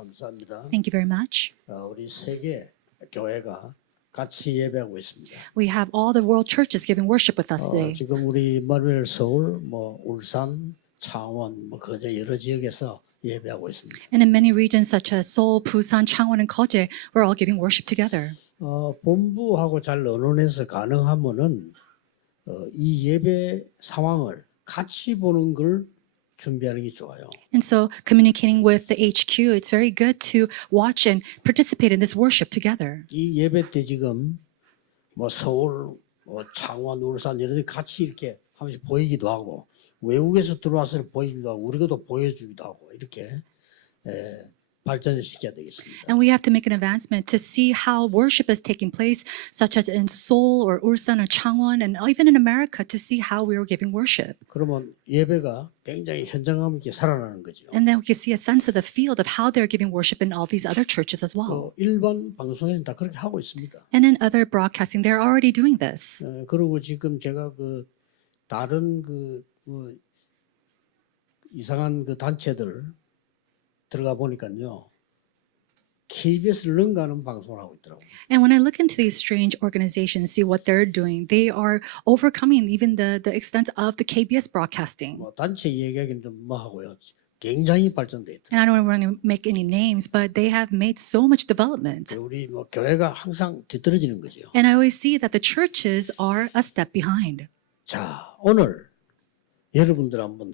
감사합니다. Thank you very much. 우리 세계 교회가 같이 예배하고 있습니다. We have all the world churches giving worship with us today. 지금 우리 마누엘 서울, 울산, 창원, 거제 여러 지역에서 예배하고 있습니다. And in many regions such as Seoul, Busan, Changwon, and Koje, we're all giving worship together. 본부하고 잘 의논해서 가능하면은 이 예배 상황을 같이 보는 걸 준비하는 게 좋아요. And so communicating with the HQ, it's very good to watch and participate in this worship together. 이 예배 때 지금 서울, 창원, 울산 이런 데 같이 이렇게 하면서 보이기도 하고 외국에서 들어와서 보이기도 하고 우리가 또 보여주기도 하고 이렇게 발전을 시켜야 되겠습니다. And we have to make an advancement to see how worship is taking place, such as in Seoul or Ulsan or Changwon, and even in America, to see how we are giving worship. 그러면 예배가 굉장히 현장감 있게 살아나는 거죠. And then we can see a sense of the field of how they're giving worship in all these other churches as well. 일반 방송에는 다 그렇게 하고 있습니다. And in other broadcasting, they're already doing this. 그리고 지금 제가 다른 이상한 단체들 들어가 보니까요. KBS를 능가하는 방송을 하고 있더라고요. And when I look into these strange organizations, see what they're doing, they are overcoming even the extent of the KBS broadcasting. 단체 얘기하기는 좀 하고요. 굉장히 발전돼 있다. And I don't want to make any names, but they have made so much development. 우리 교회가 항상 뒤떨어지는 거죠. And I always see that the churches are a step behind. 자, 오늘 여러분들 한번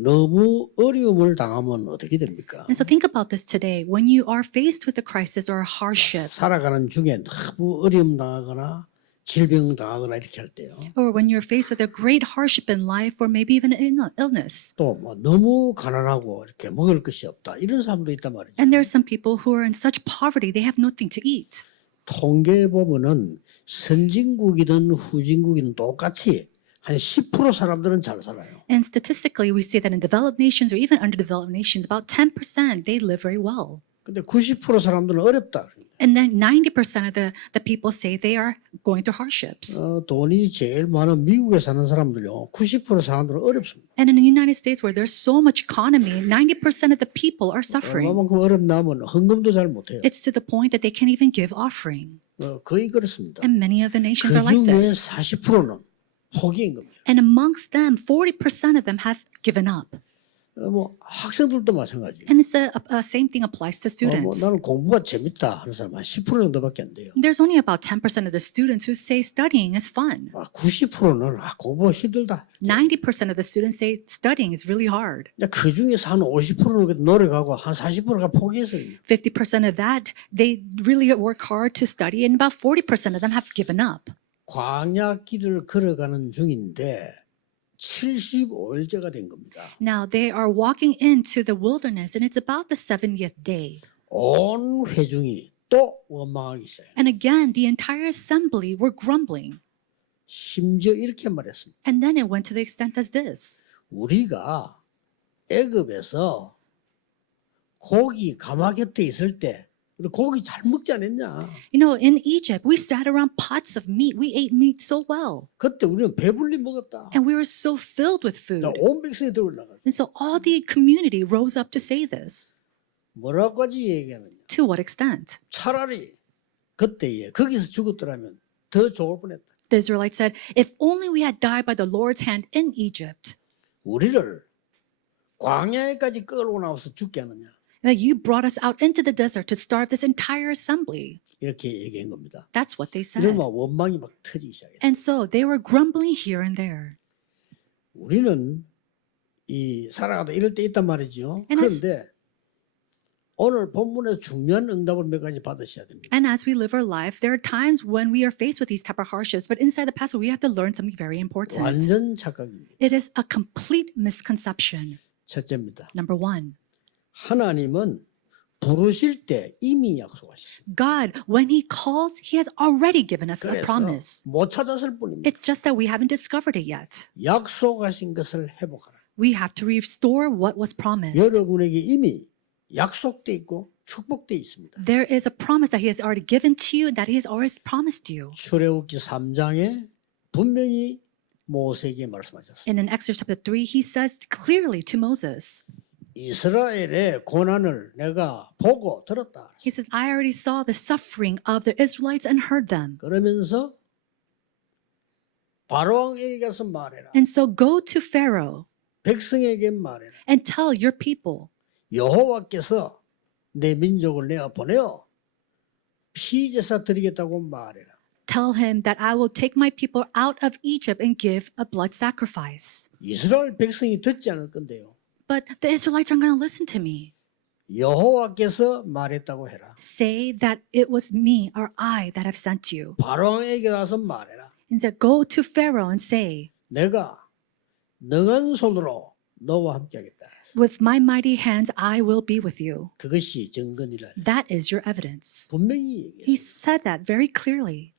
너무 어려움을 당하면 어떻게 됩니까? And so think about this today. When you are faced with a crisis or a hardship, 살아가는 중에 너무 어려움 당하거나 질병 당하거나 이렇게 할 때요. or when you're faced with a great hardship in life, or maybe even an illness. 또 너무 가난하고 이렇게 먹을 것이 없다 이런 사람도 있단 말이죠. And there are some people who are in such poverty, they have nothing to eat. 통계 보면은 선진국이든 후진국이든 똑같이 한 10% 사람들은 잘 살아요. And statistically, we see that in developed nations or even underdeveloped nations, about 10% they live very well. 근데 90% 사람들은 어렵다. And then 90% of the people say they are going through hardships. 돈이 제일 많은 미국에 사는 사람들요. 90% 사람들은 어렵습니다. And in the United States, where there's so much economy, 90% of the people are suffering. 얼마만큼 어렵냐면 헌금도 잘 못해요. It's to the point that they can't even give offering. 거의 그렇습니다. And many of the nations 그 are like 중에 this. 40%는 포기인 겁니다. And amongst them, 40% of them have given up. 학생들도 마찬가지. And it's the same thing applies to students. 나는 공부가 재밌다 하는 사람 한 10% 정도밖에 안 돼요. There's only about 10% of the students who say studying is fun. 90%는 공부가 힘들다. 90% of the students say studying is really hard. 그 중에서 한 50%는 노력하고 한 40%가 포기했어요. 50% of that, they really work hard to study, and about 40% of them have given up. 광야길을 걸어가는 중인데 75일째가 된 겁니다. Now they are walking into the wilderness, and it's about the 70th day. 온 회중이 또 원망하기 시작해요. And again, the entire assembly were grumbling. 심지어 이렇게 말했습니다. And then it went to the extent as this. 우리가 애굽에서 고기 가마 곁에 있을 때 우리 고기 잘 먹지 않았냐? You know, in Egypt, we sat around pots of meat. We ate meat so well. 그때 우리는 배불리 먹었다. And we were so filled with food. 온 백성이 들어올라가. And so all the community rose up to say this. 뭐라고까지 얘기하느냐? To what extent? 차라리 그때에 거기서 죽었더라면 더 좋을 뻔했다. The Israelites said, if only we had died by the Lord's hand in Egypt. 우리를 광야에까지 끌고 나와서 죽게 하느냐? That you brought us out into the desert to starve this entire assembly. 이렇게 얘기한 겁니다. That's what they said. 이러면 원망이 막 터지기 시작했어요. And so they were grumbling here and there. 우리는 이 살아가다 이럴 때 있단 말이죠. And as- 그런데 오늘 본문에 중요한 응답을 몇 가지 받으셔야 됩니다. And as we live our lives, there are times when we are faced with these type of hardships, but inside the passage, we have to learn something very important. 완전 착각입니다. It is a complete misconception. 첫째입니다. Number one, 하나님은 부르실 때 이미 약속하셨어요. God, when He calls, He has already given us a 그래서 promise. 못 찾았을 뿐입니다. It's just that we haven't discovered it yet. 약속하신 것을 회복하라. We have to restore what was promised. 여러분에게 이미 약속돼 있고 축복돼 있습니다. There is a promise that He has already given to you, that He has always promised you. 출애굽기 3장에 분명히 모세에게 말씀하셨습니다. And in Exodus chapter 3, He says clearly to Moses, 이스라엘의 고난을 내가 보고 들었다. He says, I already saw the suffering of the Israelites and heard them. 그러면서 바로왕에게 가서 말해라. And so go to Pharaoh 백성에게 말해라. and tell your people, 여호와께서 내 민족을 내어 보내어 피제사 드리겠다고 말해라. tell him that I will take my people out of Egypt and give a blood sacrifice. 이스라엘 백성이 듣지 않을 건데요. But the Israelites aren't going to listen to me. 여호와께서 말했다고 해라. Say that it was me or I that have sent you. 바로왕에게 가서 말해라. And said, go to Pharaoh and say, 내가 능한 손으로 너와 함께하겠다. with my mighty hands I will be with you. 그것이 증거니라. That is your evidence. 분명히 He 얘기했어요. said that very clearly.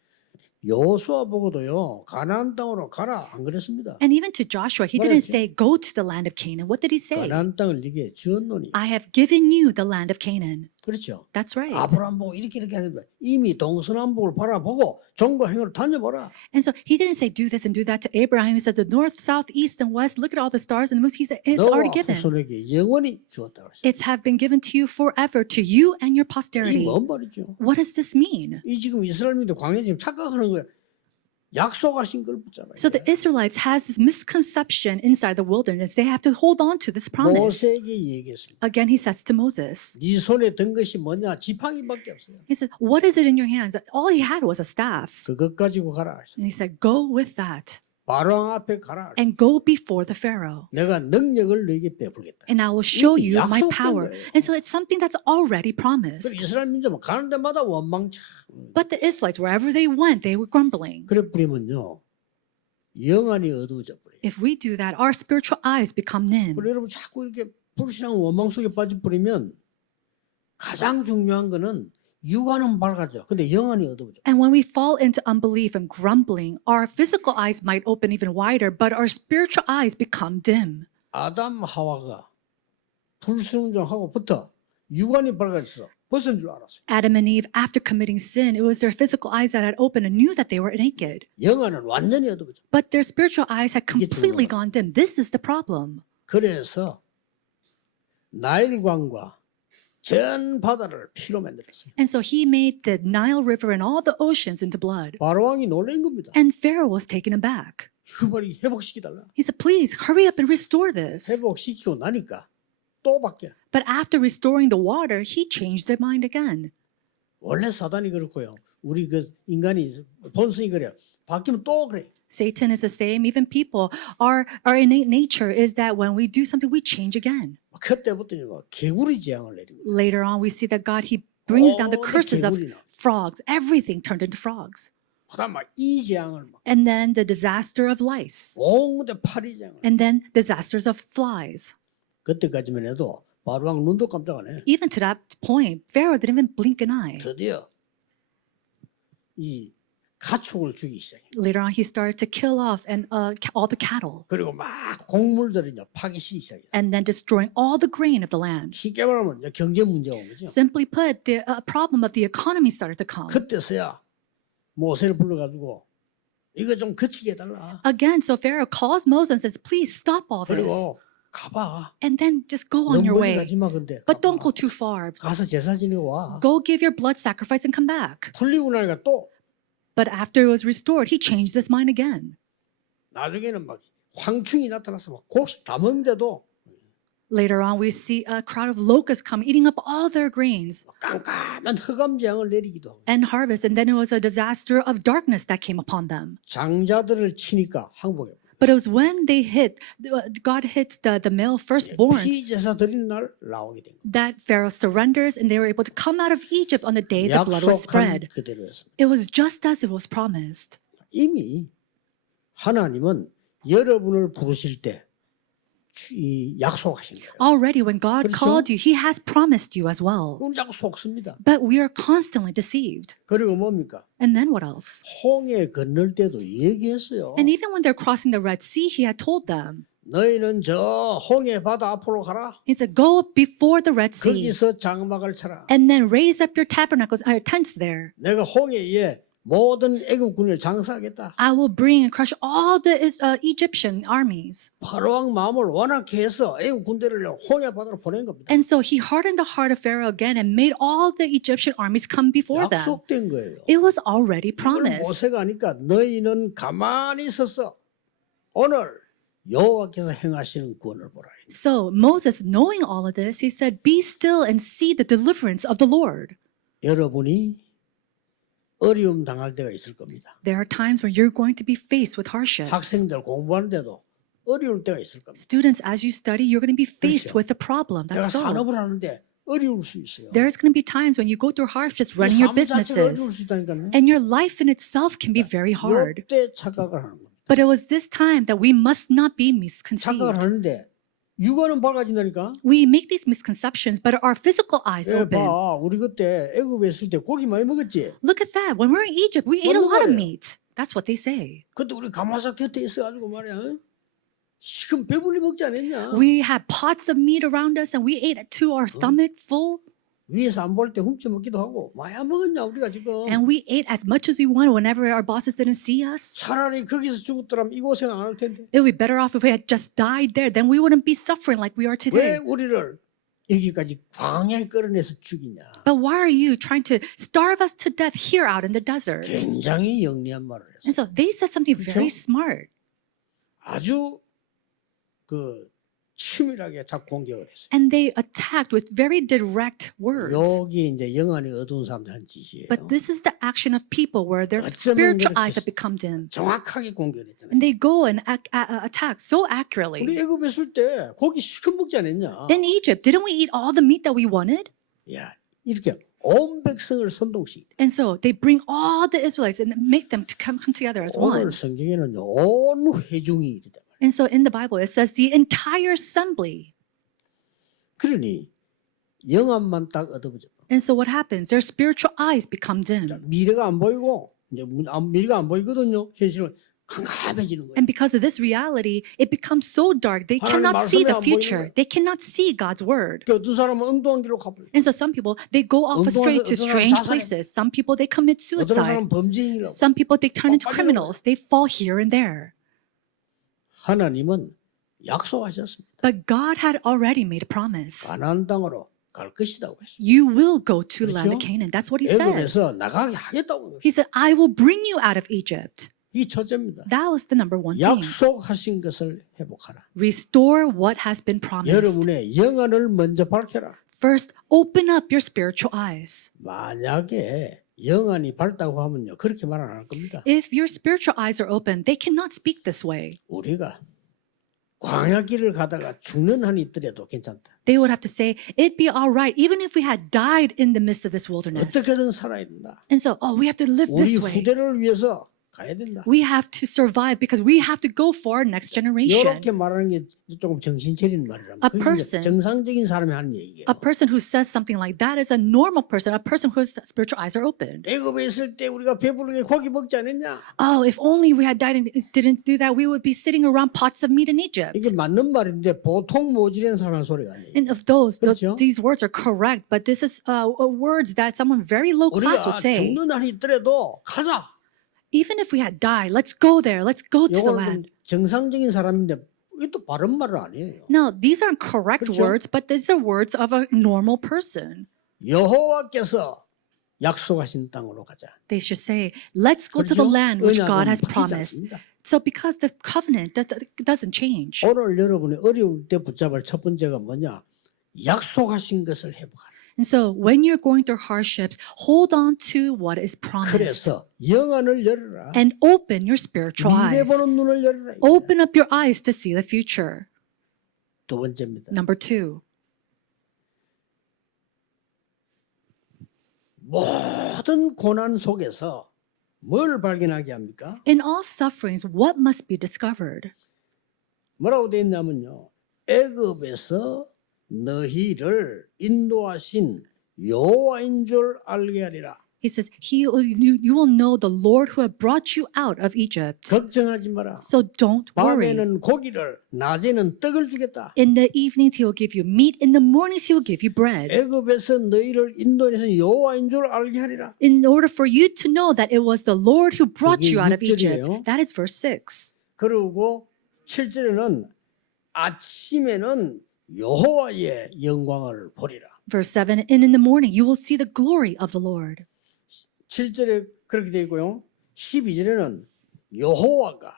여호수아 보고도요. 가나안 땅으로 가라 안 그랬습니다. And even to Joshua, he didn't say, go to the land of Canaan. What did he say? 가나안 땅을 네게 주었노니. I have given you the land of Canaan. 그렇죠. That's right. 아브라함 보고 이렇게 하는데 이미 동서남북을 바라보고 정보 행으로 다녀보라. And so he didn't say, do this and do that to Abraham. He says, the north, south, east, and west, look at all the stars and the moon. He said, it's already 너와 given. 후손에게 영원히 주었다 그랬어요. It's have been given to you forever, to you and your 이 posterity. 뭔 말이죠? What does this mean? 이 지금 이스라엘민도 광야 지금 착각하는 거예요. 약속하신 걸 붙잡아야 So the 돼. Israelites has this misconception inside the wilderness. They have to hold on to this promise. 모세에게 얘기했습니다. Again, he says to Moses, 네 손에 든 것이 뭐냐? 지팡이밖에 없어요. he said, what is it in your hands? All he had was a staff. 그것 가지고 가라. And he said, go with that 바로왕 앞에 가라. and go before the Pharaoh. 내가 능력을 너에게 베풀겠다. And I will show 이미 you my 약속된 power. 거예요. And so it's something that's already 그 promised. 이스라엘 민족은 가는 데마다 원망차. But the Israelites, wherever they went, they were grumbling. 그래 버리면요. 영안이 어두워져 버려요. If we do that, our spiritual eyes become dim. 그래 여러분 자꾸 이렇게 불신앙 원망 속에 빠져버리면 가장 중요한 거는 육안은 밝아져. 근데 영안이 어두워져. And when we fall into unbelief and grumbling, our physical eyes might open even wider, but our spiritual eyes become dim. 아담 하와가 불순종하고부터 육안이 밝아졌어. 벗은 줄 알았어요. Adam and Eve, after committing sin, it was their physical eyes that had opened and knew that they were naked. 영안은 완전히 어두워져. But their spiritual eyes had completely 중요하다. gone dim. This is the problem. 그래서 나일강과 전 바다를 피로 만들었어요. And so he made the Nile River and all the oceans into blood. 바로왕이 놀란 겁니다. And Pharaoh was taken aback. 그 말이 회복시키달라. He said, please hurry up and restore this. 회복시키고 나니까 또 바뀌어. But after restoring the water, he changed their mind again. 원래 사단이 그렇고요. 우리 그 인간이 본성이 그래요. 바뀌면 또 그래. Satan is the same. Even people, our innate nature is that when we do something, we change again. 그때부터 뭐 개구리 재앙을 내리고. Later on, we see that God, he brings down the Oh, curses of 개구리나. frogs. Everything turned into frogs. 그다음 막이 재앙을 막. And then the disaster of lice. 온데 파리 재앙을. And then disasters of flies. 그때까지만 해도 바로왕 눈도 깜짝 안 해. Even to that point, Pharaoh didn't even blink an eye. 드디어 이 가축을 죽이기 시작해. Later on, he started to kill off all the cattle 그리고 막 곡물들을 이제 파기시기 시작해. and then destroying all the grain of the land. 쉽게 말하면 이제 경제 문제가 온 거죠. Simply put, the problem of the economy started to come. 그때서야 모세를 불러가지고 이거 좀 그치게 해달라. Again, so Pharaoh calls Moses and says, please stop all this. 그리고 가봐. And then just go on 너무 your 멀리 way. 가지 마 근데. But don't 가봐. go too far. 가서 제사 지내고 와. Go give your blood sacrifice and come back. 풀리고 나니까 또 But after it was restored, he changed his mind again. 나중에는 막 황충이 나타나서 막 곡식 다 먹는데도 Later on, we see a crowd of locusts come eating up all their grains 막 깜깜한 흑암 재앙을 내리기도 하고 and harvest. And then it was a disaster of darkness that came upon them. 장자들을 치니까 항복해. But it was when they God hits the male firstborns 피제사 드리는 날 나오게 된 거예요. that Pharaoh surrenders and they were able to come out of Egypt on the day the blood was 약속한 spread. 그대로였습니다. It was just as it was promised. 이미 하나님은 여러분을 부르실 때 이 약속하신 거예요. Already, when God 그렇죠? called you, He has promised you as well. 그럼 자꾸 속습니다. But we are constantly deceived. 그리고 뭡니까? And then what else? 홍해 건널 때도 얘기했어요. And even when they're crossing the Red Sea, He had told them, 너희는 저 홍해 바다 앞으로 가라. He said, go before the Red Sea 거기서 장막을 쳐라. and then raise up your tabernacles, tents there. 내가 홍해에 모든 애국군을 장사하겠다. I will bring and crush all the Egyptian armies. 바로 왕 마음을 완악케 해서 애국 군대를 홍해 바다로 보낸 겁니다. And so he hardened the heart of Pharaoh again and made all the Egyptian armies come before them. 약속된 거예요. It was already 이걸 promised. 모세가 하니까 너희는 가만히 서서 오늘 여호와께서 행하시는 구원을 보라. So Moses, knowing all of this, he said, "Be still and see the deliverance of the Lord." 여러분이 어려움 당할 때가 있을 겁니다. There are times where you're going to be faced with hardships. 학생들 공부하는데도 어려울 때가 있을 겁니다. Students, as you study, you're going to be faced 그렇죠. with a problem. 내가 That's so. 산업을 하는데 어려울 수 있어요. There's going to be times when you go through hardships running your 삶 자체가 어려울 businesses, 수 있다니까요. and your life in itself can be very hard. 이때 착각을 하는 겁니다. But it was this time that we must not be 착각을 misconceived. 하는데 육안은 밝아진다니까. We make these misconceptions, but our physical eyes 예, open. 봐, 우리 그때 애굽에 있을 때 고기 많이 먹었지. Look at that. When we're in Egypt, we ate a 먹는 lot of 거예요. meat. That's what they say. 그때 우리 가마솥 곁에 있어가지고 말이야. 지금 배불리 먹지 않았냐? We had pots of meat around us and we ate it to our stomach full. 위에서 안 볼 때 훔쳐 먹기도 하고 많이 안 먹었냐 우리가 지금. And we ate as much as we wanted whenever our bosses didn't see us. 차라리 거기서 죽었더라면 이 고생 안 할 텐데. It would be better off if we had just died there. Then we wouldn't be suffering like we are 왜 today. 우리를 여기까지 광야에 끌어내서 죽이냐? But why are you trying to starve us to death here out in the desert? 굉장히 영리한 말을 했어. And so they said something very 그렇죠? smart. 아주 그 치밀하게 자 공격을 했어요. And they attacked with very direct words. 여기 이제 영안이 어두운 사람들 한 짓이에요. But this is the action of people where their 어쩌면 spiritual 그렇게 eyes have become dim. 정확하게 공격했잖아요. And they go and attack so accurately. 우리 애굽에 있을 때 고기 실컷 먹지 않았냐? In Egypt, didn't we eat all the meat that we wanted? 야, 이렇게 온 백성을 선동시키다. And so they bring all the Israelites and make them to come together as one. 오늘 성경에는 온 회중이 이르다. And so in the Bible, it says the entire assembly. 그러니 영안만 딱 어두워졌다. And so what happens? Their spiritual eyes become dim. 미래가 안 보이고 이제 미래가 안 보이거든요. 현실은 깜깜해지는 거예요. And because of this reality, it becomes so dark, they 하나님 cannot see 말씀이 the 안 보이는 future. 거예요. They cannot see God's word. 그 어떤 사람은 엉뚱한 길로 가버려. And so some people, they go off astray to 어떤 사람은 strange 자살해. places. Some people, they commit 어떤 suicide. 사람은 범죄인이라고. Some people, they turn into 빠져나가요. criminals. They fall here and there. 하나님은 약속하셨습니다. But God had already made a promise. 가나안 땅으로 갈 것이라고 했어요. You will go to the land of 그렇죠? Canaan. That's what he said. 애굽에서 나가게 하겠다고 했어요. He said, I will bring you out of Egypt. 이 첫째입니다. That was the number one thing. 약속하신 것을 회복하라. Restore what has been promised. 여러분의 영안을 먼저 밝혀라. First, open up your spiritual eyes. 만약에 영안이 밝다고 하면요, 그렇게 말 안 할 겁니다. If your spiritual eyes are open, they cannot speak this way. 우리가 광야길을 가다가 죽는 한이 있더라도 괜찮다. They would have to say, it'd be all right, even if we had died in the midst of this wilderness. 어떻게든 살아야 된다. And so, we have to live 우리 this way. 후대를 위해서 가야 된다. We have to survive because we have to go for our next generation. 이렇게 말하는 게 조금 정신 차리는 말이라면 A 그게 person- 정상적인 사람이 하는 얘기예요. A person who says something like that is a normal person, a person whose spiritual eyes are open. 애굽에 있을 때 우리가 배부르게 고기 먹지 않았냐? Oh, if only we had died and didn't do that, we would be sitting around pots of meat in Egypt. 이게 맞는 말인데 보통 모질한 사람 한 소리가 아니에요. And of those, 그렇죠? these words are correct, but this is words that someone very low class would 우리가 say. 죽는 한이 있더라도 가자. Even if we had died, let's go there. Let's go to the 이거는 land. 정상적인 사람인데 이게 또 바른 말은 아니에요. No, these aren't correct 그렇죠? words, but these are words of a normal person. 여호와께서 약속하신 땅으로 가자. They should say, let's go to the 그렇죠? land which God 언약은 has 바뀌지 promised. 않습니다. So because the covenant doesn't change. 오늘 여러분이 어려울 때 붙잡을 첫 번째가 뭐냐? 약속하신 것을 회복하라. And so when you're going through hardships, hold on to what is promised 그래서 영안을 열어라. and open your spiritual 미래 eyes. 보는 눈을 열어라. Open up your eyes to see the future. 두 번째입니다. Number 2, 모든 고난 속에서 뭘 발견하게 합니까? in all sufferings, what must be discovered? 뭐라고 되어 있냐면요. 애굽에서 너희를 인도하신 여호와인 줄 알게 하리라. He says, you will know the Lord who have brought you out of Egypt. 걱정하지 마라. So don't worry. 밤에는 고기를, 낮에는 떡을 주겠다. In the evenings he will give you meat. In the mornings he will give you bread. 애굽에서 너희를 인도해서 여호와인 줄 알게 하리라. In order for you to know that it was the Lord who brought 그게 you out of Egypt. 6절이에요. That is verse 6. 그리고 7절에는 아침에는 여호와의 영광을 보리라. Verse 7, and in the morning you will see the glory of the Lord. 7절에 그렇게 되어 있고요. 12절에는 여호와가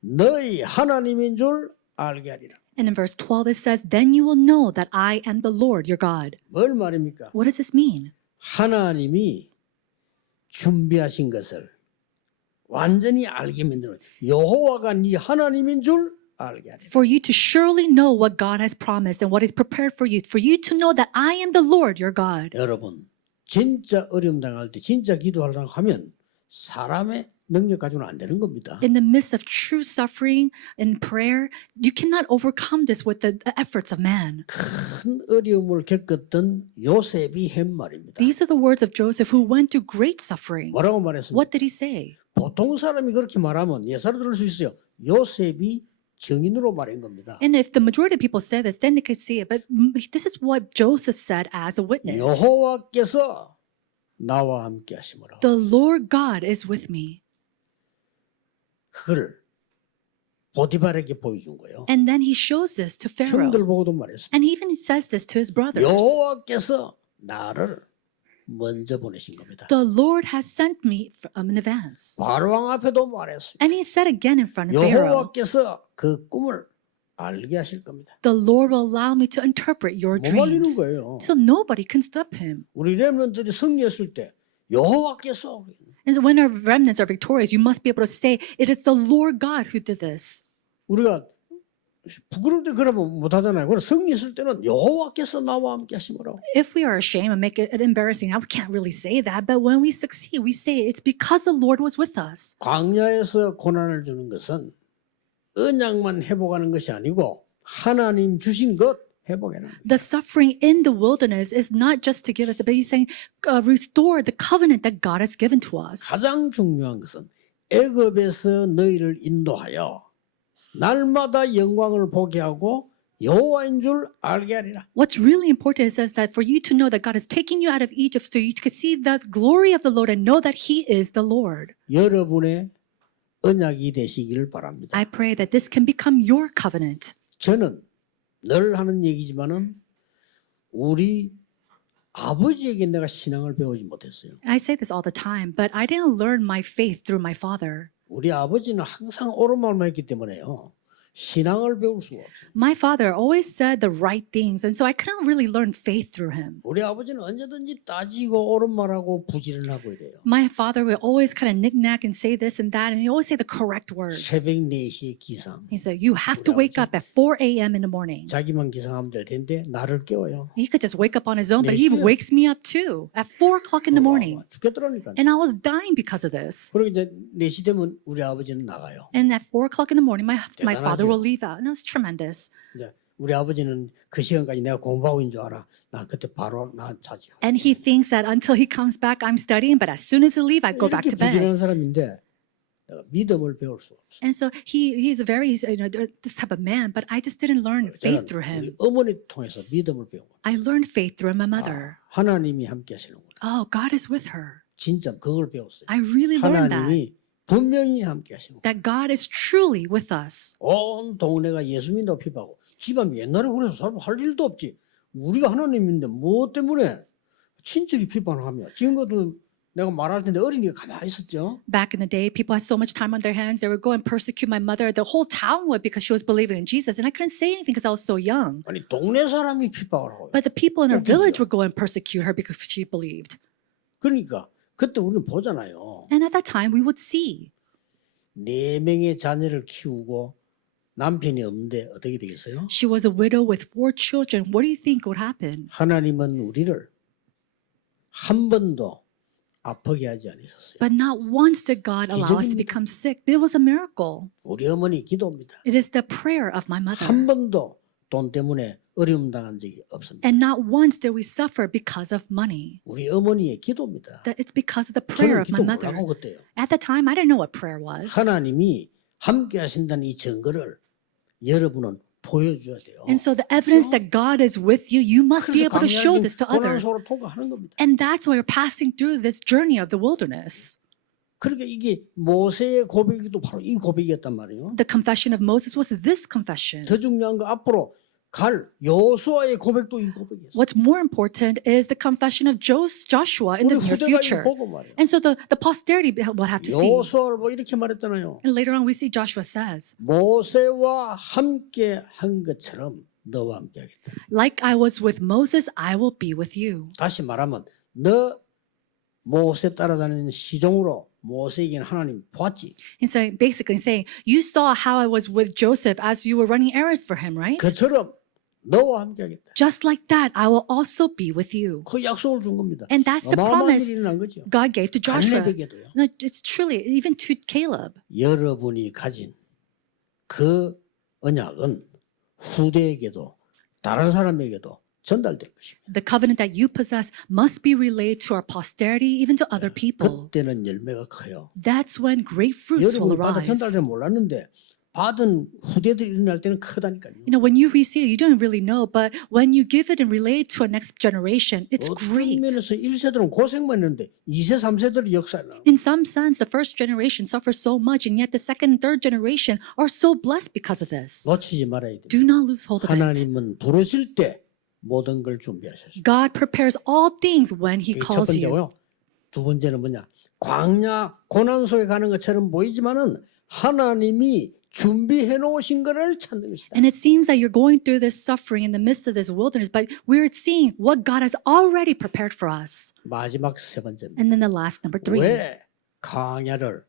너희 하나님인 줄 알게 하리라. And in verse 12 it says, then you will know that I am the Lord your God. 뭘 말입니까? What does this mean? 하나님이 준비하신 것을 완전히 알게 만드는 여호와가 네 하나님인 줄 알게 하리라. For you to surely know what God has promised and what is prepared for you to know that I am the Lord your God. 여러분 진짜 어려움 당할 때 진짜 기도하려고 하면 사람의 능력 가지고는 안 되는 겁니다. In the midst of true suffering and prayer, you cannot overcome this with the efforts of man. 큰 어려움을 겪었던 요셉이 한 말입니다. These are the words of Joseph who went through great suffering. 뭐라고 말했습니까? What did he say? 보통 사람이 그렇게 말하면 예사로 들을 수 있어요. 요셉이 증인으로 말한 겁니다. And if the majority of people say this, then they could see it. But this is what Joseph said as a witness. 여호와께서 나와 함께 하심으로 The Lord God is with me. 그걸 보디발에게 보여준 거예요. And then he shows this to Pharaoh. 형들 보고도 말했습니다. And he even says this to his brothers. 여호와께서 나를 먼저 보내신 겁니다. The Lord has sent me in advance. 바로왕 앞에도 말했습니다. And he said again in front of Pharaoh, 여호와께서 그 꿈을 알게 하실 겁니다. the Lord will allow me to interpret your 못 말리는 dreams. 거예요. So nobody can stop him. 우리 렘넌트들이 승리했을 때 여호와께서 And so when our remnants are victorious, you must be able to say, it is the Lord God who did this. 우리가 부끄러울 때 그러면 못하잖아요. 그래서 승리했을 때는 여호와께서 나와 함께 하심으로. If we are ashamed and make it embarrassing, now we can't really say that. But when we succeed, we say it's because the Lord was with us. 광야에서 고난을 주는 것은 언약만 회복하는 것이 아니고 하나님 주신 것 회복하는 겁니다. The suffering in the wilderness is not just to give us, but he's saying, restore the covenant that God has given to us. 가장 중요한 것은 애굽에서 너희를 인도하여 날마다 영광을 보게 하고 여호와인 줄 알게 하리라. What's really important is that for you to know that God is taking you out of Egypt so you can see the glory of the Lord and know that He is the Lord. 여러분의 언약이 되시기를 바랍니다. I pray that this can become your covenant. 저는 늘 하는 얘기지만은 우리 아버지에게 내가 신앙을 배우지 못했어요. I say this all the time, but I didn't learn my faith through my father. 우리 아버지는 항상 옳은 말만 했기 때문에요. 신앙을 배울 수가 없어요. My father always said the right things, and so I couldn't really learn faith through him. 우리 아버지는 언제든지 따지고 옳은 말하고 부지런하고 이래요. My father would always kind of knick-knack and say this and that, and he always say the correct words. 새벽 4시에 기상. He said, you have to wake up at 4 a.m. in the morning. 자기만 기상하면 될 텐데 나를 깨워요. He could just wake up on his own, but he 네 시요. wakes me up too at 4 o'clock in the morning. 죽겠더라니까. And I was dying because of this. 그리고 이제 4시 되면 우리 아버지는 나가요. And at 4 o'clock in the morning, my father 대단하죠. will leave out. And it was tremendous. 이제 우리 아버지는 그 시간까지 내가 공부하고 있는 줄 알아. 나 그때 바로 나 자죠. And he thinks that until he comes back, I'm studying, but as soon as he leaves, I go back 이렇게 to bed. 부지런한 사람인데 내가 믿음을 배울 수 없어. And so he's a very, this type of man, but I just didn't learn faith through 우리 him. 어머니 통해서 믿음을 배운 거야. I learned faith through my mother. 하나님이 함께 하시는구나. Oh, God is with her. 진짜 그걸 배웠어요. I really learned that. 하나님이 분명히 함께 하시는 거야. That God is truly with us. 온 동네가 예수 믿는다고 피파고 집안 옛날에 그래서 사람 할 일도 없지. 우리가 하나님인데 뭐 때문에 친척이 비판하며 지금도 내가 말할 텐데 어린이가 가만히 있었죠. Back in the day, people had so much time on their hands. They would go and persecute my mother. The whole town would because she was believing in Jesus. And I couldn't say anything because I was so young. 아니 동네 사람이 핍박을 하고. But the people in her 웃기죠. village would go and persecute her because she believed. 그러니까 그때 우리는 보잖아요. And at that time, we would see 4명의 자녀를 키우고 남편이 없는데 어떻게 되겠어요? she was a widow with 4 children. What do you think would happen? 하나님은 우리를 한 번도 아프게 하지 않으셨어요. But not once did God allow us to 기적입니다. become sick. It was a miracle. 우리 어머니 기도입니다. It is the prayer of my mother. 한 번도 돈 때문에 어려움 당한 적이 없습니다. And not once did we suffer because of money. 우리 어머니의 기도입니다. That it's because of the prayer 저는 of my 기도 mother. 몰라고 그때요. At the time, I didn't know what prayer was. 하나님이 함께 하신다는 이 증거를 여러분은 보여줘야 돼요. And so the evidence that God is with you, you must be able to show this to others. 고난소로 통과하는 겁니다. And that's why you're passing through this journey of the wilderness. 그러니까 이게 모세의 고백이도 바로 이 고백이었단 말이에요. The confession of Moses was this confession. 더 중요한 거 앞으로 갈 여호수아의 고백도 이 고백이었어요. What's more important is the confession of Joshua in the 우리 near 후대가 이거 future. 보고 말이에요. And so the posterity will have to see. 여호수아를 뭐 이렇게 말했잖아요. And later on we see Joshua says, 모세와 함께 한 것처럼 너와 함께 하겠다. like I was with Moses, I will be with you. 다시 말하면 너 모세 따라다니는 시종으로 모세에게는 하나님 보았지. And so basically saying, you saw how I was with Joseph as you were running errands for him, right? 그처럼 너와 함께 하겠다. Just like that, I will also be with you. 그 약속을 준 겁니다. And that's the 어마어마한 promise 일이 일어난 거죠. God gave to Joshua. 갈렙에게도요. No, it's truly, even to Caleb. 여러분이 가진 그 언약은 후대에게도 다른 사람에게도 전달될 것입니다. The covenant that you possess must be relayed to our posterity, even to other people. 그때는 열매가 커요. That's when great fruits will 여러분이 받아 arise. 전달되면 몰랐는데 받은 후대들이 일어날 때는 크다니까요. You know, when you receive it, you don't really know, but when you give it and relay it to a next generation, it's 어떤 great. 면에서 1세들은 고생만 했는데 2세, 3세들이 역사를 나요. In some sense, the first generation suffers so much, and yet the second and third generation are so blessed because of this. 놓치지 말아야 돼요. Do not lose hold of it. 하나님은 부르실 때 모든 걸 준비하셨어요. God prepares all things when He 이게 첫 calls you. 번째고요. 두 번째는 뭐냐? 광야 고난 속에 가는 것처럼 보이지만은 하나님이 준비해 놓으신 것을 찾는 것이다. And it seems that you're going through this suffering in the midst of this wilderness, but we're seeing what God has already prepared for us. 마지막 세 번째입니다. And then the last, number 3. 왜 광야를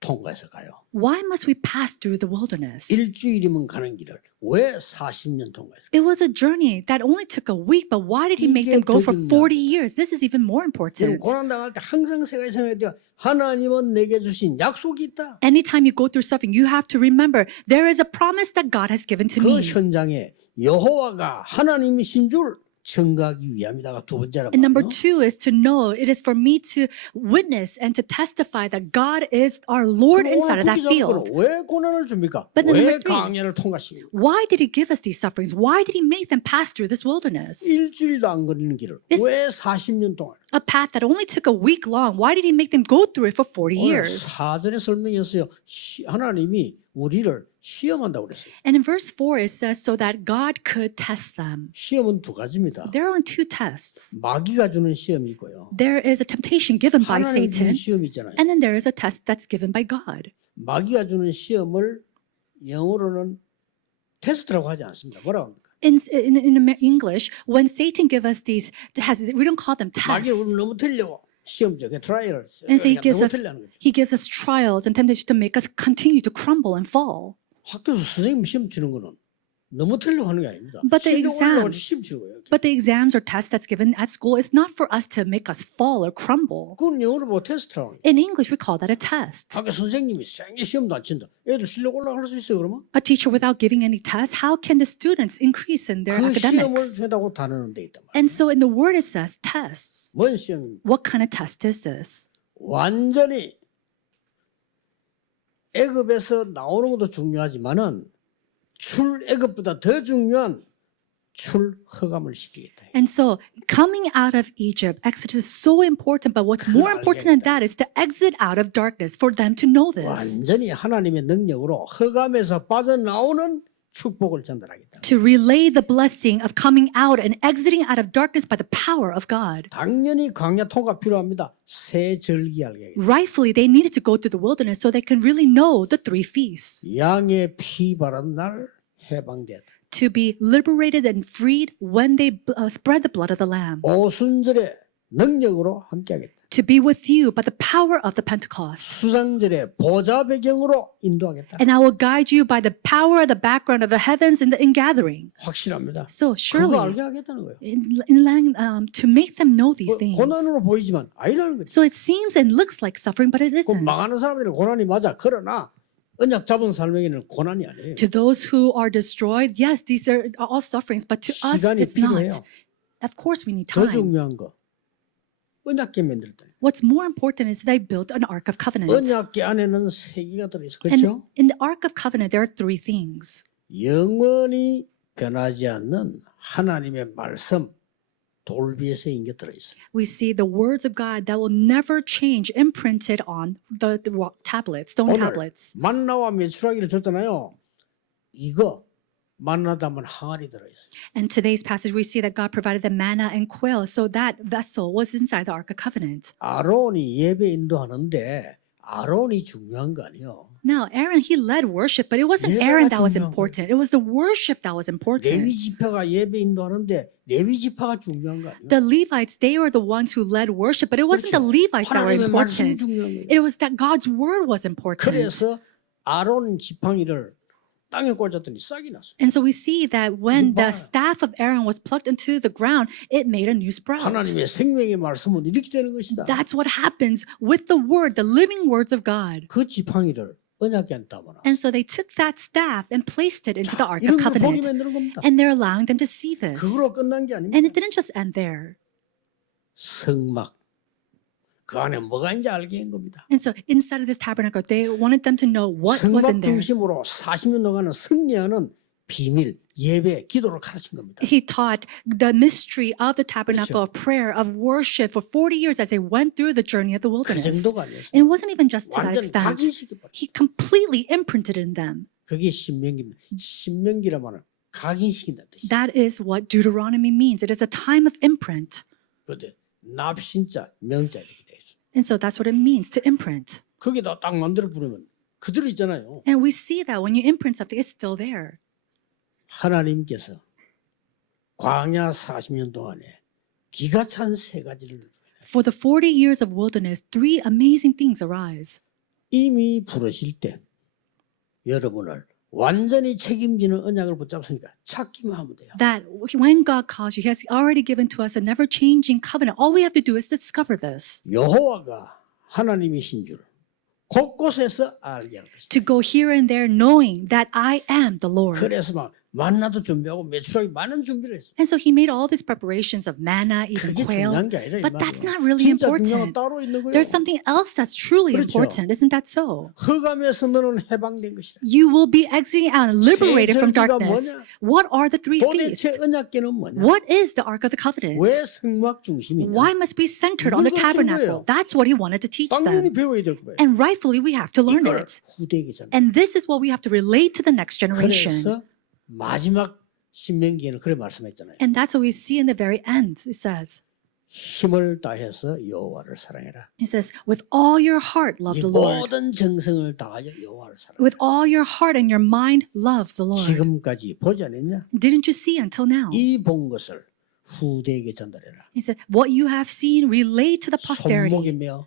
통과해서 가요? Why must we pass through the wilderness? 일주일이면 가는 길을 왜 40년 통과해서 가요? It was a journey that only took a week, but why did He make 이게 them go 더 for 중요합니다. 40 years? This is even more 여러분 important. 고난 당할 때 항상 생각해야 돼요. 하나님은 내게 주신 약속이 있다. Anytime you go through suffering, you have to remember there is a promise that God has given to 그 me. 현장에 여호와가 하나님이신 줄 증거하기 위함이다가 두 번째라 And number 말이에요. 2 is to know it is for me to witness and to testify that God is our Lord inside of that field. 왜 고난을 줍니까? But then 왜 number three. 광야를 통과시킵니까? Why did He give us these sufferings? Why did He make them pass through this wilderness? 일주일도 안 걸리는 길을 It's- 왜 40년 동안? A path that only took a week long. Why did He make them go through it for 40 오늘 years? 사전에 설명했어요. 하나님이 우리를 시험한다고 그랬어요. And in verse 4, it says, so that God could test them. 시험은 두 가지입니다. There are two tests. 마귀가 주는 시험이 있고요. There is a temptation given by 하나님 주는 Satan, 시험이 있잖아요. and then there is a test that's given by God. 마귀가 주는 시험을 영어로는 테스트라고 하지 않습니다. 뭐라고 합니까? In English, when Satan gives us these, we don't call them 마귀 tests. 우리를 너무 틀려고 시험죠. 트라이얼. And so 너무 틀려하는 거죠. he gives us trials and temptation to make us continue to crumble and fall. 학교에서 선생님 시험 치는 거는 너무 틀려고 하는 게 아닙니다. But the 실력 올라가지고 exams- 시험 치는 거예요. But the exams or tests that's given at school is not for us to make us fall or crumble. 그건 영어로 뭐 테스트라고. In English, we call that a test. 학교 선생님이 생애 시험도 안 친다. 애들 실력 올라갈 수 있어요 그러면? A teacher without giving any tests, how can the students increase in their 그 시험을 academics? 해다고 다루는 데 있단 말이에요. And so in the word it says tests. 뭔 시험입니까? What kind of test is this? 완전히 애굽에서 나오는 것도 중요하지만은 출애굽보다 더 중요한 출허감을 시키겠다. And so coming out of Egypt, Exodus is so important, but what's more important than that is to exit out of darkness for them to know this. 완전히 하나님의 능력으로 허감에서 빠져나오는 축복을 전달하겠다. To relay the blessing of coming out and exiting out of darkness by the power of God. 당연히 광야 통과 필요합니다. 새 절기 알게. Rightfully, they needed to go through the wilderness so they can really know the 3 feasts. 양의 피 바른 날 해방되었다. To be liberated and freed when they spread the blood of the Lamb. 오순절에 능력으로 함께하겠다. To be with you by the power of the Pentecost. 수상절에 보좌 배경으로 인도하겠다. And I will guide you by the power of the background of the heavens in the ingathering. 확실합니다. So 그거 surely, 알게 하겠다는 거예요. in letting, to make them know these things. 고난으로 보이지만 아니라는 거죠. So it seems and looks like suffering, but it 그 isn't. 망하는 사람들은 고난이 맞아. 그러나 언약 잡은 사람에게는 고난이 아니에요. To those who are destroyed, yes, these are all sufferings, but to us, 시간이 it's 필요해요. not. Of course, we need 더 time. 중요한 거 언약궤 만들었다. What's more important is they built an Ark of Covenant. 언약궤 안에는 세 개가 들어있어. And 그렇죠? in the Ark of Covenant, there are three things. 영원히 변하지 않는 하나님의 말씀 돌비에서 인게 들어있어요. We see the words of God that will never change, imprinted on the rock tablets, stone 오늘 tablets. 만나와 메추라기를 줬잖아요. 이거 만나다면 항아리 들어있어요. And today's passage, we see that God provided the manna and quail, so that vessel was inside the Ark of Covenant. 아론이 예배 인도하는데 아론이 중요한 거 아니에요. Now, Aaron, he led worship, but it wasn't 예배가 Aaron that was 중요한 거예요. important. It was the worship that was 레위 important. 지파가 예배 인도하는데 레위 지파가 중요한 거 아니에요. The Levites, they were the ones who led worship, but it wasn't the 그렇죠. Levites that were 하나님의 말씀이 important. 중요한 거예요. It was that God's word was important. 그래서 아론 지팡이를 땅에 꽂았더니 싹이 났어요. And so we see that when 봐요. the staff of Aaron was plucked into the ground, it made a new sprout. 하나님의 생명의 말씀은 이렇게 되는 것이다. That's what happens with the word, the living words of God. 그 지팡이를 언약궤 담아놔. And so they took that staff and placed it into the Ark 이런 of 걸 보게 Covenant. 만드는 겁니다. And they're allowing them to see this. 그거로 끝난 게 And 아닙니다. it didn't just end there. 성막 그 안에 뭐가 있는지 알게 한 겁니다. And so inside of this tabernacle, they wanted them to know what was 성막 in there. 중심으로 40년 동안은 승리하는 비밀, 예배, 기도를 가르친 겁니다. He taught the mystery of the tabernacle of prayer, of worship for 40 years as they went through the journey of the 그 wilderness. 정도가 아니었어요. And it wasn't even just to that 완전 extent. 각인시켜버렸어요. He completely imprinted in them. 그게 신명기입니다. 신명기라면 각인시킨다는 뜻이에요. That is what Deuteronomy means. It is a time of imprint. 그런데 납신자, 명자 이렇게 돼 있어요. And so that's what it means to imprint. 거기다 딱 만들어 부르면 그대로 있잖아요. And we see that when you imprint something, it's still there. 하나님께서 광야 40년 동안에 기가 찬 세 가지를 For the 40 years of wilderness, three amazing things arise. 이미 부르실 때 여러분을 완전히 책임지는 언약을 붙잡으니까 찾기만 하면 돼요. That when God calls you, He has already given to us a never changing covenant. All we have to do is discover this. 여호와가 하나님이신 줄 곳곳에서 알게 할 것이다. To go here and there knowing that I am the Lord. 그래서 막 만나도 준비하고 메추라기 많은 준비를 했어. And so He made all these preparations of manna, even 그게 quail. 중요한 게 아니라 이 But that's 말이에요. not really 진짜 중요한 건 important. 따로 있는 거예요. There's something else that's truly 그렇죠. important. Isn't that so? 흑암에서 너는 해방된 것이다. You will be exiting out and liberated from 절기가 darkness. 뭐냐? What are the three feasts? 도대체 언약궤는 뭐냐? What is the Ark of the Covenant? 왜 성막 중심이냐? Why must be centered on the 이걸 가르친 tabernacle? 거예요. That's what He wanted to teach 당연히 them. 배워야 될 거예요. And rightfully, we have to learn 이걸 it. 후대기잖아요. And this is what we have to relate to the next generation. 그래서 마지막 신명기에는 그래 말씀했잖아요. And that's what we see in the very end. It says, 힘을 다해서 여호와를 사랑해라. It says, with all your heart, love 네 the Lord. 모든 정성을 다하여 여호와를 사랑해라. With all your heart and your mind, love the Lord. 지금까지 보지 않았냐? Didn't you see until now? 이 본 것을 후대에게 전달해라. He said, what you have seen, relate to the 손목에 posterity. 메어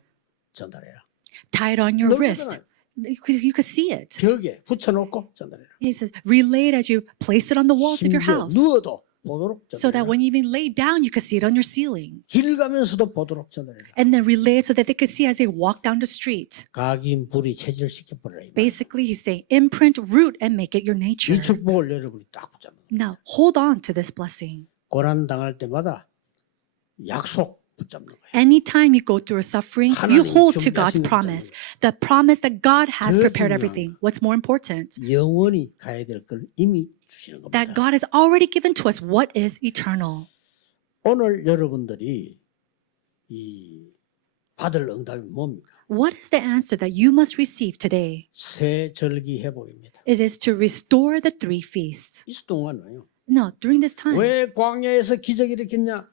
전달해라. Tie it on your wrist. 너무잖아요. You could see it. 벽에 붙여놓고 전달해라. He says, relate as you place it on the walls of your 심지어 house. 누워도 보도록 So that 전달해라. when you even lay down, you could see it on your ceiling. 길 가면서도 보도록 전달해라. And then relay it so that they could see as they walk down the street. 각인 불이 체질시켜버려라. Basically, he's saying, imprint, root, and make it your nature. 이 축복을 여러분이 딱 붙잡는 거예요. Now, hold on to this blessing. 고난 당할 때마다 약속 붙잡는 거예요. Anytime you go through a suffering, you 하나님이 hold to 준비하신 God's 거 promise. The promise that God has 더 prepared 중요한 everything. What's more important? 영원히 가야 될 걸 이미 주시는 겁니다. That God has already given to us what is eternal. 오늘 여러분들이 이 받을 응답이 뭡니까? What is the answer that you must receive today? 새 절기 회복입니다. It is to restore the three feasts. 이 동안은요. No, during this time. 왜 광야에서 기적이 일으켰냐?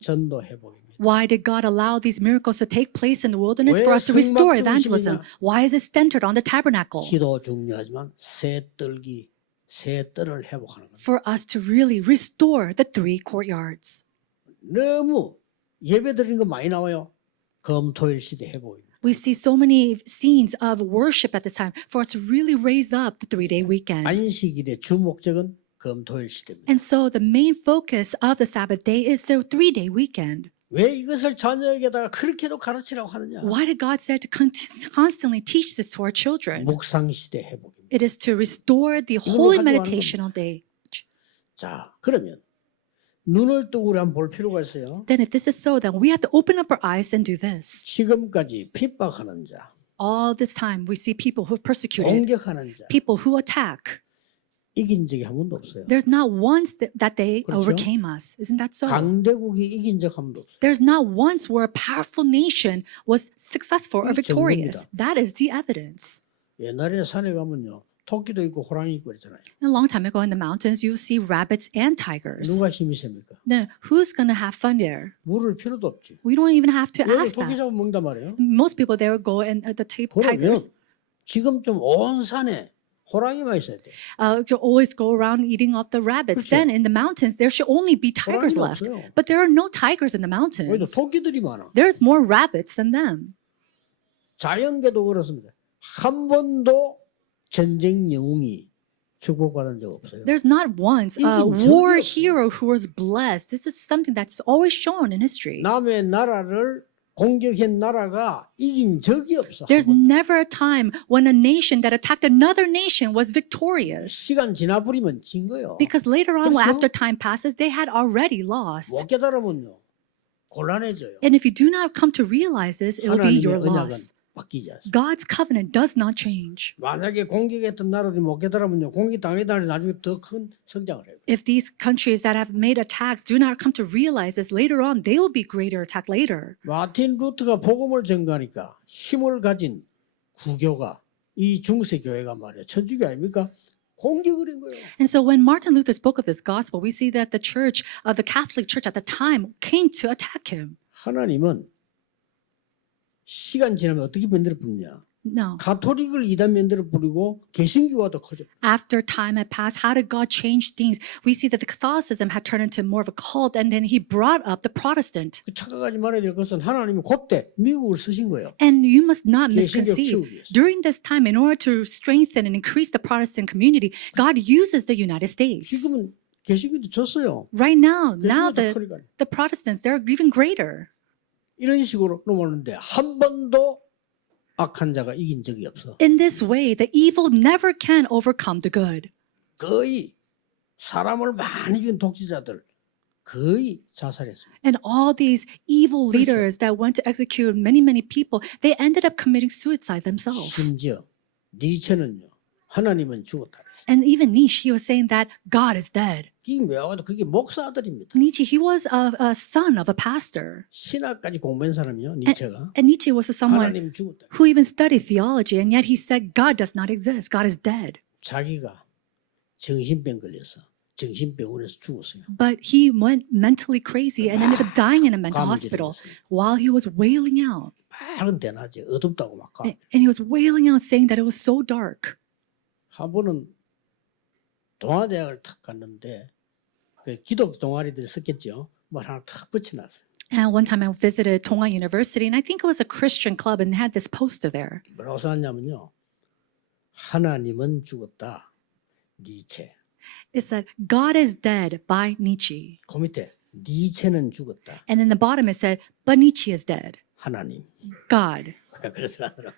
전도 회복입니다. Why did God allow these miracles to take place in the wilderness 왜 for us to restore 성막 evangelism? 중심이냐? Why is it centered on the tabernacle? 기도 중요하지만 새 뜰기, 새 뜰을 회복하는 겁니다. For us to really restore the three courtyards. 너무 예배 드리는 거 많이 나와요. 검토일 시대 회복입니다. We see so many scenes of worship at this time for us to really raise up the 3-day weekend. 안식일의 주 목적은 검토일 시대입니다. And so the main focus of the Sabbath day is the 3-day weekend. 왜 이것을 자녀에게다가 그렇게도 가르치라고 하느냐? Why did God say to constantly teach this to our children? 묵상 시대 회복입니다. It is to restore the 이걸로 holy 가져가는 meditational day. 자, 그러면 눈을 뜨고 우리 한번 볼 필요가 있어요. Then if this is so, then we have to open up our eyes and do this. 지금까지 핍박하는 자, All this time we see people who are persecuted, 공격하는 자, people who attack. 이긴 적이 한 번도 없어요. There's not once that they 그렇죠? overcame us. Isn't that so? 강대국이 이긴 적 한 번도 없어요. There's not once where a powerful nation was successful or 이게 victorious. 증거입니다. That is the evidence. 옛날에 산에 가면요, 토끼도 있고 호랑이 있고 그랬잖아요. A long time ago in the mountains, you see rabbits and tigers. 누가 힘이 셉니까? Now, who's going to have fun there? 물을 필요도 없지. We don't even have to 왜 ask 토끼 that. 잡으면 먹는단 말이에요. Most people there go and the 그러면 tigers. 지금 좀 온 산에 호랑이만 있어야 돼. You always go around eating off the rabbits. 그렇죠. Then in the mountains, there should only be tigers 호랑이는 left. 없어요. But there are no tigers in the 오히려 mountains. 토끼들이 많아. There's more rabbits than them. 자연계도 그렇습니다. 한 번도 전쟁 영웅이 축복받은 적 없어요. There's not once a 이긴 적이 war 없어요. hero who was blessed. This is something that's always shown in history. 남의 나라를 공격한 나라가 이긴 적이 없어. There's 한 번도. never a time when a nation that attacked another nation was victorious. 시간 지나버리면 진 거예요. Because later on, 그렇죠? after time passes, they had already lost. 못 깨달으면요 곤란해져요. And if you do not come to realize this, it will be your 하나님의 언약은 loss. 바뀌지 않습니다. God's covenant does not change. 만약에 공격했던 나라들이 못 깨달으면요 공격 당했던 나라들이 나중에 더 큰 성장을 해요. If these countries that have made attacks do not come to realize this later on, they will be greater attack later. 마틴 루트가 복음을 전가하니까 힘을 가진 구교가 이 중세 교회가 말이야 천주교 아닙니까? 공격을 한 거예요. And so when Martin Luther spoke of this gospel, we see that the church, the Catholic Church at the time, came to attack him. 하나님은 시간 지나면 어떻게 만들어 부르냐? No. 가톨릭을 이단 만들어 부리고 개신교가 더 커져. After time had passed, how did God change things? We see that the Catholicism had turned into more of a cult, and then He brought up the Protestant. 착각하지 말아야 될 것은 하나님은 그때 미국을 쓰신 거예요. And you must not 개신교 misconceive. 키우기 위해서. During this time, in order to strengthen and increase the Protestant community, God uses the United States. 지금은 개신교도 졌어요. Right now 개신교도 the 커리가. Protestants, they're even greater. 이런 식으로 넘어오는데 한 번도 악한 자가 이긴 적이 없어. In this way, the evil never can overcome the good. 거의 사람을 많이 죽인 독재자들 거의 자살했습니다. And all these evil 그렇죠. leaders that went to execute many people, they ended up committing suicide themselves. 심지어 니체는요. 하나님은 죽었다. And even Nietzsche, he was saying that God is dead. 이게 묘하게도 그게 목사들입니다. Nietzsche, he was a son of a pastor. 신학까지 공부한 사람이요. 니체가. And Nietzsche was someone 하나님 죽었다. who even studied theology, and yet he said God does not exist. God is dead. 자기가 정신병 걸려서 정신병원에서 죽었어요. But he went mentally crazy and ended up dying in a mental 감을 hospital 지르면서. while he was wailing out. 밝은 대낮에 어둡다고 막 가. And he was wailing out saying that it was so dark. 한 번은 동아대학을 탁 갔는데 그 기독 동아리들이 섞였죠. 뭐 하나 탁 붙여놨어요. And one time I visited Tonga University, and I think it was a Christian club, and had this poster there. 뭐라고 써놨냐면요. 하나님은 죽었다. 니체. It said, God is dead by Nietzsche. 그 밑에 니체는 죽었다. And in the bottom it said, but Nietzsche is dead. 하나님. God. 그래서 나더라.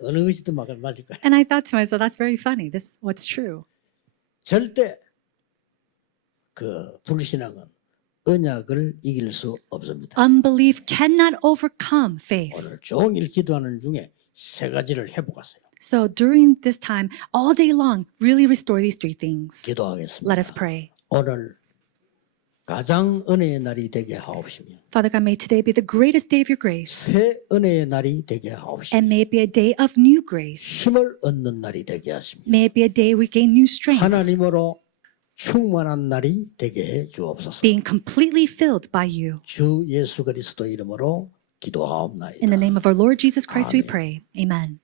어느 것이 더 맞을 거야. And I thought to myself, that's very funny. This what's true. 절대 그 불신앙은 언약을 이길 수 없습니다. Unbelief cannot overcome faith. 오늘 종일 기도하는 중에 세 가지를 해보았어요. So during this time, all day long, really restore these three things. 기도하겠습니다. Let us pray. 오늘 가장 은혜의 날이 되게 하옵시며 Father God, may today be the greatest day of your grace, 새 은혜의 날이 되게 하옵시며 and may it be a day of new grace. 힘을 얻는 날이 되게 하시며 May it be a day we gain new strength, 하나님으로 충만한 날이 되게 해 주옵소서. being completely filled by you. 주 예수 그리스도 이름으로 In the 기도하옵나이다. name of our Lord Jesus Christ, we Amen. pray. Amen.